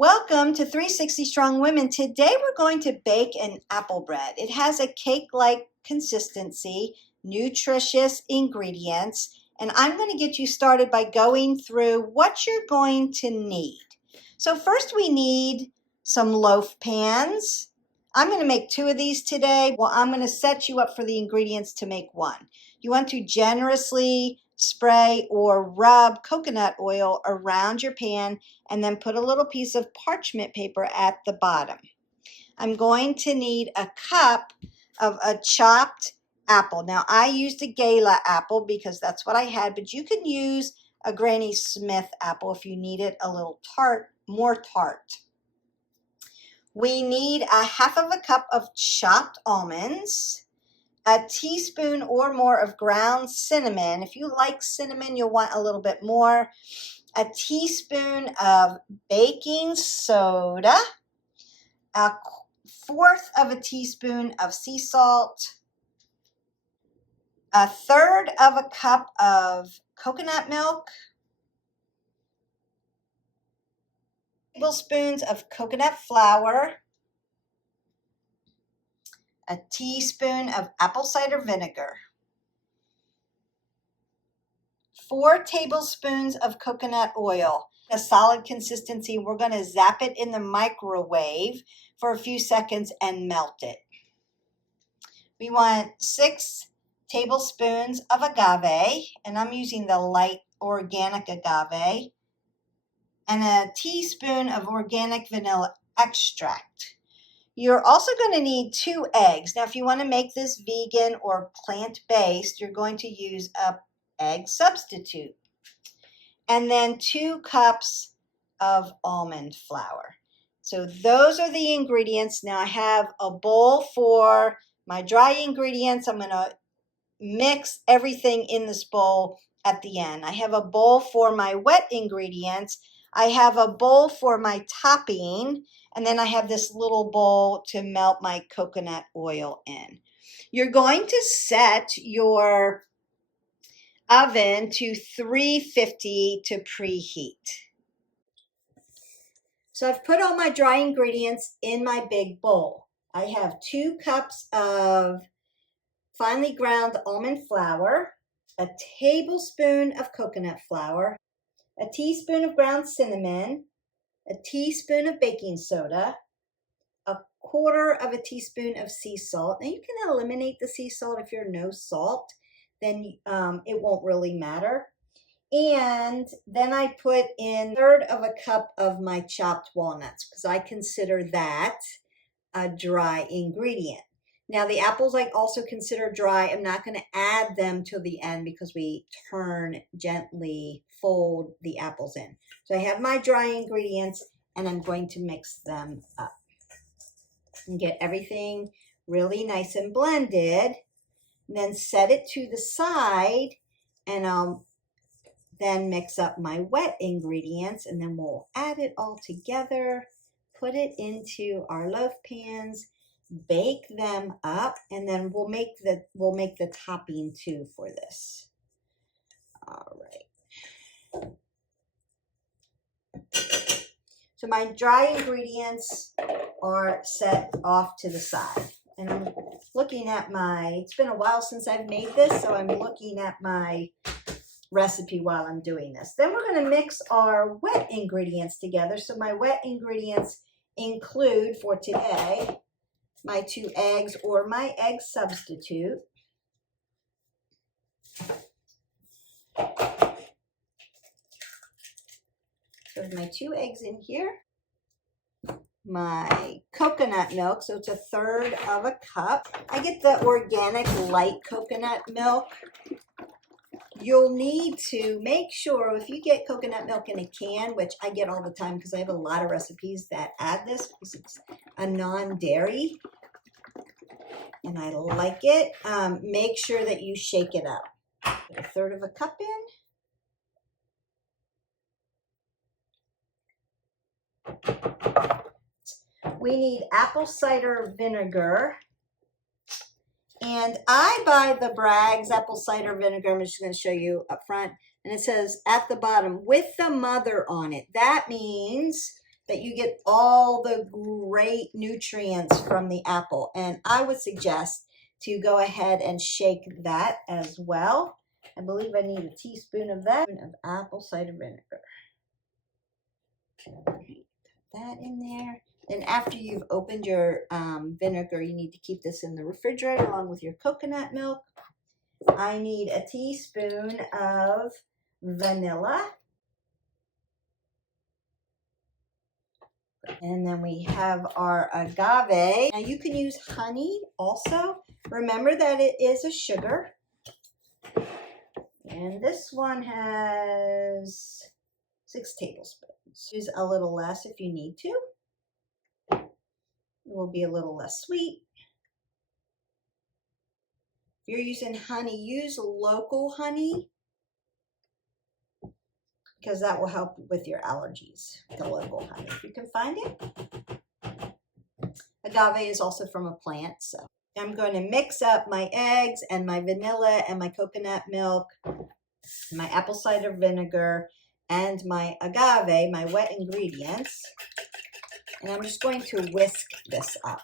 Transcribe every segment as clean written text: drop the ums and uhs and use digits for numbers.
Welcome to 360 Strong Women. Today we're going to bake an apple bread. It has a cake-like consistency, nutritious ingredients, and I'm going to get you started by going through what you're going to need. So first we need some loaf pans. I'm going to make 2 of these today. Well, I'm going to set you up for the ingredients to make 1. You want to generously spray or rub coconut oil around your pan and then put a little piece of parchment paper at the bottom. I'm going to need a cup of a chopped apple. Now I used a gala apple because that's what I had, but you can use a Granny Smith apple if you need it a little more tart. We need a half of a cup of chopped almonds, a teaspoon or more of ground cinnamon. If you like cinnamon, you'll want a little bit more. A teaspoon of baking soda, a 1/4 of a teaspoon of sea salt, a 1/3 of a cup of coconut milk, tablespoons of coconut flour, a teaspoon of apple cider vinegar, 4 tablespoons of coconut oil. A solid consistency. We're going to zap it in the microwave for a few seconds and melt it. We want 6 tablespoons of agave, and I'm using the light organic agave, and a teaspoon of organic vanilla extract. You're also going to need 2 eggs. Now, if you want to make this vegan or plant-based, you're going to use a egg substitute. And then 2 cups of almond flour. So those are the ingredients. Now I have a bowl for my dry ingredients. I'm going to mix everything in this bowl at the end. I have a bowl for my wet ingredients. I have a bowl for my topping. And then I have this little bowl to melt my coconut oil in. You're going to set your oven to 350 to preheat. So I've put all my dry ingredients in my big bowl. I have 2 cups of finely ground almond flour, a tablespoon of coconut flour, a teaspoon of ground cinnamon, a teaspoon of baking soda, a 1/4 of a teaspoon of sea salt. Now you can eliminate the sea salt if you're no salt, then it won't really matter. And then I put in 1/3 of a cup of my chopped walnuts because I consider that a dry ingredient. Now the apples I also consider dry. I'm not going to add them till the end because we gently fold the apples in. So I have my dry ingredients and I'm going to mix them up and get everything really nice and blended. And then set it to the side, and I'll then mix up my wet ingredients, and then we'll add it all together, put it into our loaf pans, bake them up, and then we'll make the topping too for this. All right. So my dry ingredients are set off to the side. And I'm looking at it's been a while since I've made this, so I'm looking at my recipe while I'm doing this. Then we're going to mix our wet ingredients together. So my wet ingredients include, for today, my 2 eggs or my egg substitute. So my 2 eggs in here. My coconut milk, so it's a 1/3 of a cup. I get the organic light coconut milk. You'll need to make sure if you get coconut milk in a can, which I get all the time because I have a lot of recipes that add this because it's a non-dairy and I like it. Make sure that you shake it up. Put a 1/3 of a cup in. We need apple cider vinegar. And I buy the Bragg's apple cider vinegar. I'm just going to show you up front. And it says at the bottom, with the mother on it. That means that you get all the great nutrients from the apple. And I would suggest to go ahead and shake that as well. I believe I need a teaspoon of that, of apple cider vinegar. Put that in there. Then after you've opened your vinegar, you need to keep this in the refrigerator along with your coconut milk. I need a teaspoon of vanilla. And then we have our agave. Now you can use honey also. Remember that it is a sugar. And this one has 6 tablespoons. Use a little less if you need to. It will be a little less sweet. If you're using honey, use local honey, because that will help with your allergies, the local honey, if you can find it. Agave is also from a plant, so I'm going to mix up my eggs and my vanilla and my coconut milk, my apple cider vinegar, and my agave, my wet ingredients. And I'm just going to whisk this up.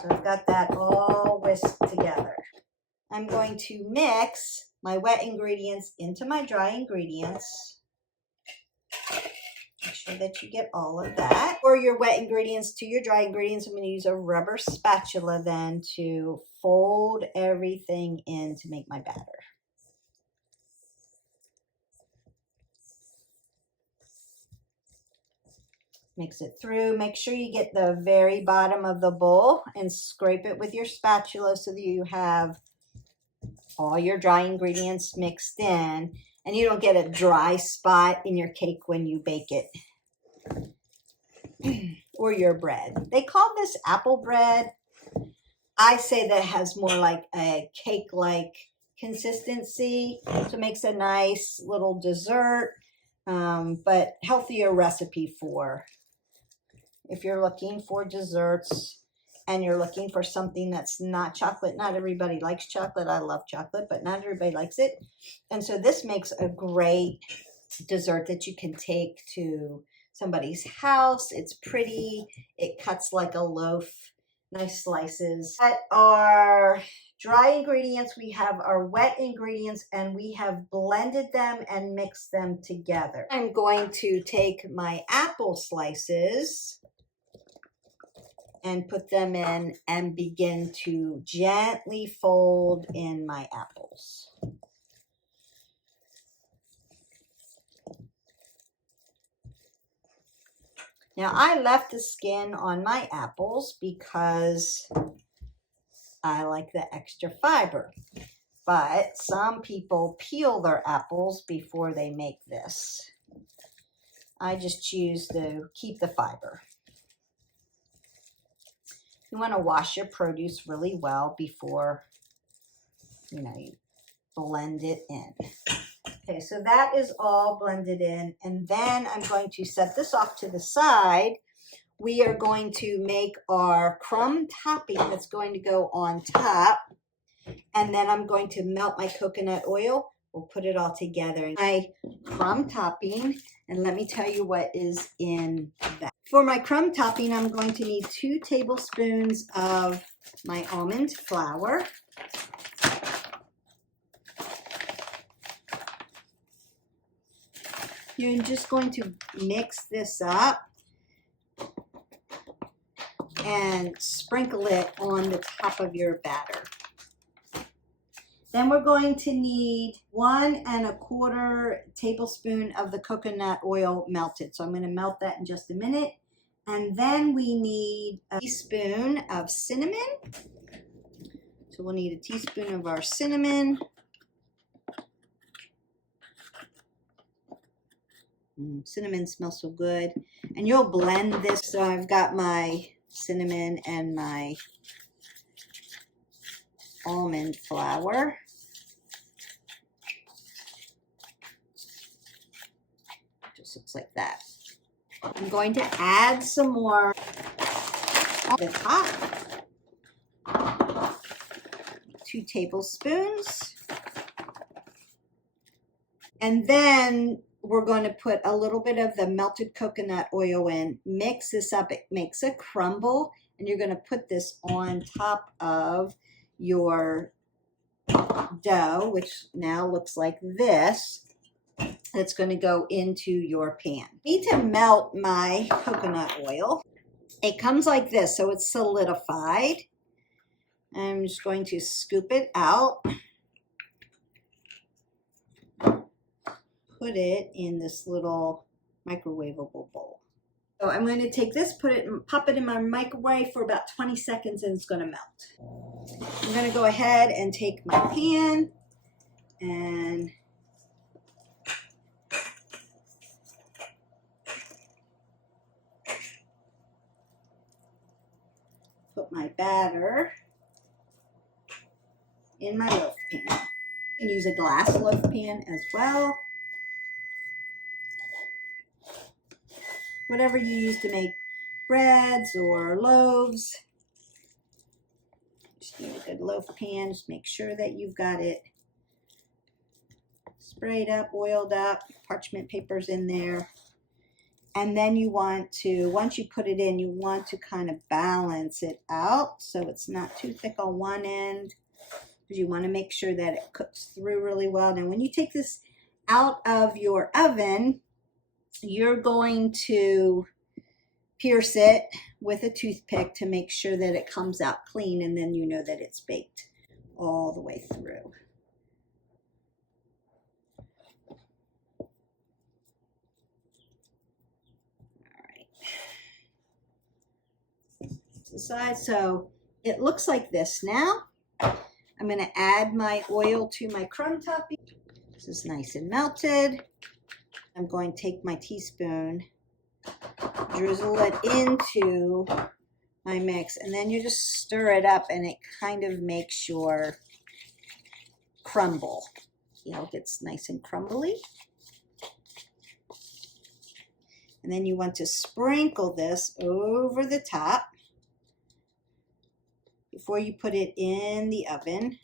So I've got that all whisked together. I'm going to mix my wet ingredients into my dry ingredients. Make sure that you get all of that. Pour your wet ingredients to your dry ingredients. I'm going to use a rubber spatula then to fold everything in to make my batter. Mix it through. Make sure you get the very bottom of the bowl and scrape it with your spatula so that you have all your dry ingredients mixed in and you don't get a dry spot in your cake when you bake it or your bread. They call this apple bread. I say that has more like a cake-like consistency, so it makes a nice little dessert, but healthier recipe for if you're looking for desserts and you're looking for something that's not chocolate. Not everybody likes chocolate. I love chocolate, but not everybody likes it. And so this makes a great dessert that you can take to somebody's house. It's pretty. It cuts like a loaf. Nice slices. That are dry ingredients. We have our wet ingredients and we have blended them and mixed them together. I'm going to take my apple slices and put them in and begin to gently fold in my apples. Now I left the skin on my apples because I like the extra fiber, but some people peel their apples before they make this. I just choose to keep the fiber. You want to wash your produce really well before, you blend it in. Okay, so that is all blended in, and then I'm going to set this off to the side. We are going to make our crumb topping that's going to go on top, and then I'm going to melt my coconut oil. We'll put it all together. My crumb topping, and let me tell you what is in that. For my crumb topping, I'm going to need 2 tablespoons of my almond flour. You're just going to mix this up and sprinkle it on the top of your batter. Then we're going to need 1 1/4 tablespoon of the coconut oil melted. So I'm going to melt that in just a minute. And then we need a teaspoon of cinnamon. So we'll need a teaspoon of our cinnamon. Cinnamon smells so good. And you'll blend this. So I've got my cinnamon and my almond flour. Just looks like that. I'm going to add some more the top. 2 tablespoons. And then we're going to put a little bit of the melted coconut oil in. Mix this up. It makes a crumble. And you're going to put this on top of your dough, which now looks like this. It's going to go into your pan. I need to melt my coconut oil. It comes like this, so it's solidified. I'm just going to scoop it out. Put it in this little microwavable bowl. So I'm going to take this, pop it in my microwave for about 20 seconds, and it's going to melt. I'm going to go ahead and take my pan and put my batter in my loaf pan. You can use a glass loaf pan as well. Whatever you use to make breads or loaves. Just need a good loaf pan. Just make sure that you've got it sprayed up, oiled up, parchment paper's in there. And then you want to, once you put it in, you want to kind of balance it out so it's not too thick on one end. Because you want to make sure that it cooks through really well. Now when you take this out of your oven, you're going to pierce it with a toothpick to make sure that it comes out clean, and then you know that it's baked all the way through. All right. To the side. So it looks like this now. I'm going to add my oil to my crumb topping. This is nice and melted. I'm going to take my teaspoon, drizzle it into my mix, and then you just stir it up, and it kind of makes your crumble. You know, it gets nice and crumbly. And then you want to sprinkle this over the top before you put it in the oven.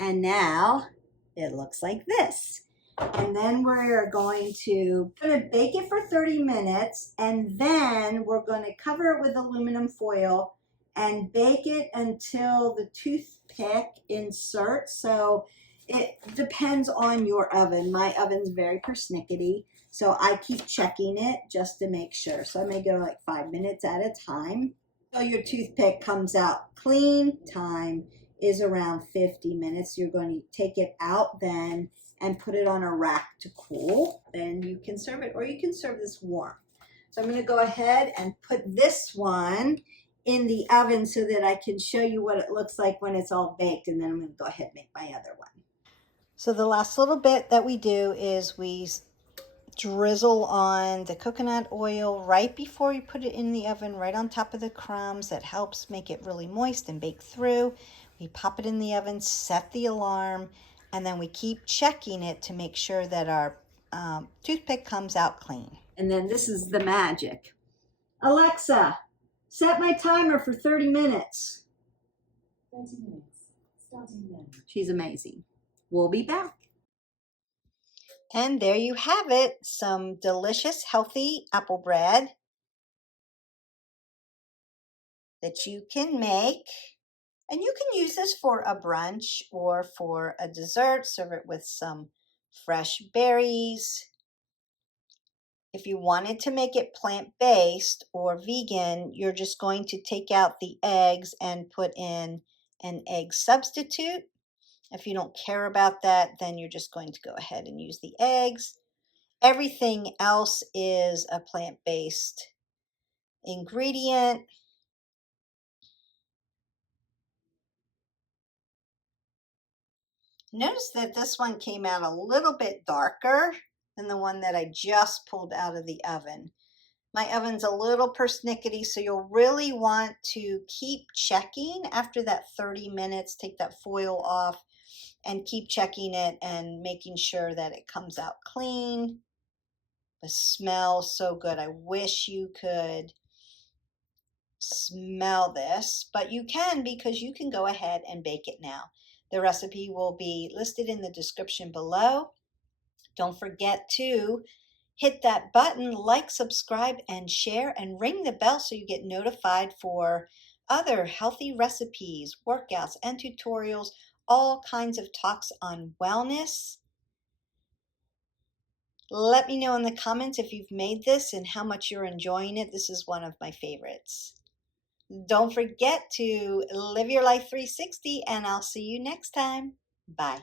And now it looks like this. And then we're going to bake it for 30 minutes, and then we're going to cover it with aluminum foil and bake it until the toothpick inserts. So it depends on your oven. My oven's very persnickety, so I keep checking it just to make sure. So I may go like 5 minutes at a time. So your toothpick comes out clean. Time is around 50 minutes. You're going to take it out then and put it on a rack to cool. Then you can serve it, or you can serve this warm. So I'm going to go ahead and put this one in the oven so that I can show you what it looks like when it's all baked, and then I'm going to go ahead and make my other one. So the last little bit that we do is we drizzle on the coconut oil right before you put it in the oven, right on top of the crumbs. That helps make it really moist and bake through. We pop it in the oven, set the alarm, and then we keep checking it to make sure that our toothpick comes out clean. And then this is the magic. Alexa, set my timer for 30 minutes. 30 minutes, starting now. She's amazing. We'll be back. And there you have it, some delicious, healthy apple bread that you can make. And you can use this for a brunch or for a dessert. Serve it with some fresh berries. If you wanted to make it plant-based or vegan, you're just going to take out the eggs and put in an egg substitute. If you don't care about that, then you're just going to go ahead and use the eggs. Everything else is a plant-based ingredient. Notice that this one came out a little bit darker than the one that I just pulled out of the oven. My oven's a little persnickety, so you'll really want to keep checking after that 30 minutes. Take that foil off and keep checking it and making sure that it comes out clean. It smells so good. I wish you could smell this, but you can because you can go ahead and bake it now. The recipe will be listed in the description below. Don't forget to hit that button, like, subscribe, and share, and ring the bell so you get notified for other healthy recipes, workouts, and tutorials, all kinds of talks on wellness. Let me know in the comments if you've made this and how much you're enjoying it. This is one of my favorites. Don't forget to live your life 360, and I'll see you next time. Bye.